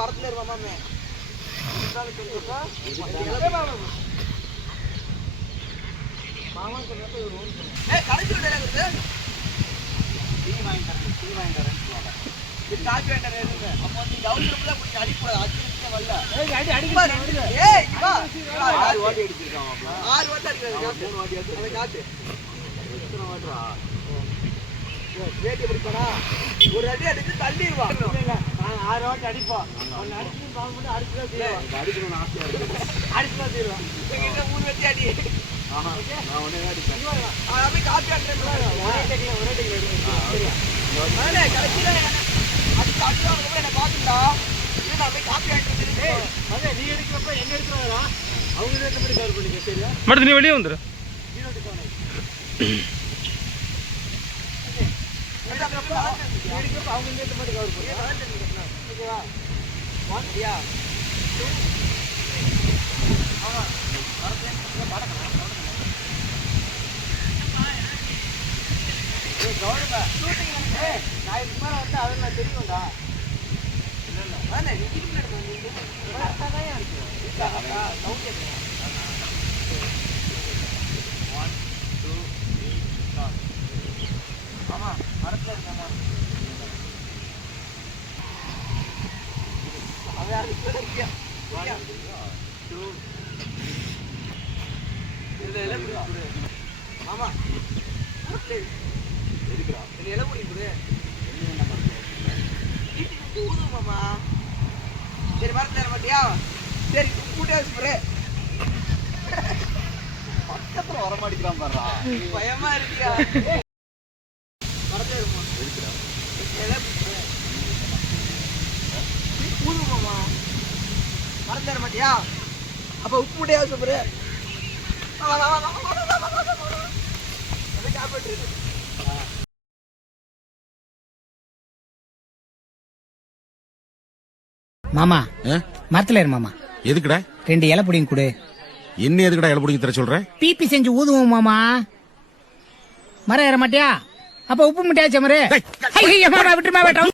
மரத்துல இரு மாமாமே ஏய், கடைசி ஒரு dialogue இருக்கு. இது காப்பி வேண்டாம் இருங்க. அப்போ வந்து இங்க அவசரம்லாம் பிடிச்சி அடிக்கக்கூடாது. அடிச்சு நிக்க வரல. சும்மா ரெண்டு- ஏய், இங்க வா. இங்க வா, ஆறு காட்டு. வாட்டி அடிச்சிருக்கான் மாப்ள. ஆறு வாட்டி அடிக்கிறது, ஆமா, காட்டு. மூணு வாட்டி அடிச்சிருக்கான். அதை காட்டு. எத்தனை வாட்டுறா? வேட்டி பிடிப்பானா? ஒரு அடி அடிச்சு தள்ளிடுவான். ஆறு வாட்டி அடிப்போம் ஒன்னு அடிச்சு பால் மட்டும் அடிச்சுதான் தீருவோம் அடிக்கணும்னு ஆசையா இருக்கு. அடிச்சுதான் தீருவோம் என்கிட்ட மூணு வெட்டி அடி. ஆஹா, நான் உடனே தான் அடிப்பேன். அவன் அப்படியே காப்பி அடிச்சிருப்பான். ஒரே டெக்ல ஒரே டெக்ல நானே கடைசியில அடிச்சு அடிச்சவனுக்கு அப்புறம் என்னை பார்த்துட்டா. இது நான் போய் காப்பி. அதே நீ எடுக்கிறப்ப என்ன எடுக்கிறவரா அவங்க மாதிரி கவர் பண்ணிக்க சரியா மடுத்து நீ வெளியே வந்துடு நீ எடுக்கிறப்ப அவங்க எடுத்த மாதிரி கவர் பண்ணு ஓகேவா One, yeah. Two, three. ஆமா. ஏய், நான் இதுக்கு மேலே வந்து அதை நான் தெரியும்டா. இல்லை இல்லை நீ திருப்பி. கரெக்டா தான்யா இருக்கு கேட்குது. One, two, three, start. ஆமா, மரத்துல இருக்காமா. அவன் யாரு? இப்ப இருக்கியா? இருக்கியா? இந்த இலை பிடி கொடு. ஆமா. மரத்துல இலை பிடி கொடு. என்ன வீட்டுக்கு மாமா. சரி மரத்துல ஏற மாட்டியா? சரி கூட்டி வச்சு பாரு. வர மாட்டேங்கிறான் பாருடா. பயமா இருக்கியா மாட்டியா அப்ப உப்பு முட்டையா சொல்லுற காப்பாற்று மாமா ஆ? மரத்துல இரு மாமா எதுக்குடா ரெண்டு இலை புடிங்க கொடு என்ன எதுக்குடா இலை பிடிக்க தர சொல்ற பிபி செஞ்சு ஊதுவோம் மாமா மரம் ஏற மாட்டியா அப்ப உப்பு முட்டையா சமரு. விட்டுருமா வேட்டம்?